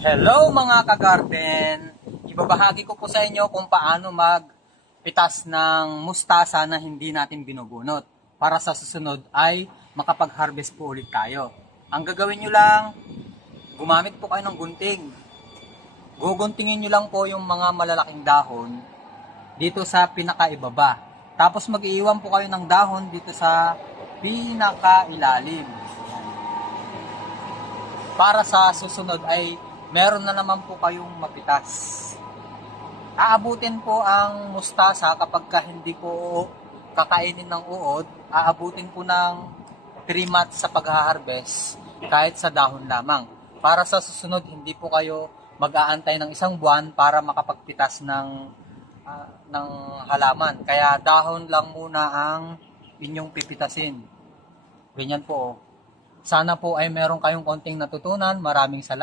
Hello mga ka-garden! Ibabahagi ko po sa inyo kung paano magpitas ng mustasa na hindi natin binubunot para sa susunod ay makapag-harvest po ulit tayo. Ang gagawin nyo lang, gumamit po kayo ng gunting. Guguntingin nyo lang po yung mga malalaking dahon dito sa pinakaibaba. Tapos mag-iiwan po kayo ng dahon dito sa pinakailalim. Para sa susunod ay meron na naman po kayong mapitas. Aabutin po ang mustasa kapag hindi po kakainin ng uod, aabutin po ng 3 months sa pag-harvest kahit sa dahon lamang. Para sa susunod, hindi po kayo mag-aantay ng 1 buwan para makapagpitas ng halaman. Kaya dahon lang muna ang inyong pipitasin. Ganyan po. Sana po ay meron kayong konting natutunan. Maraming salamat.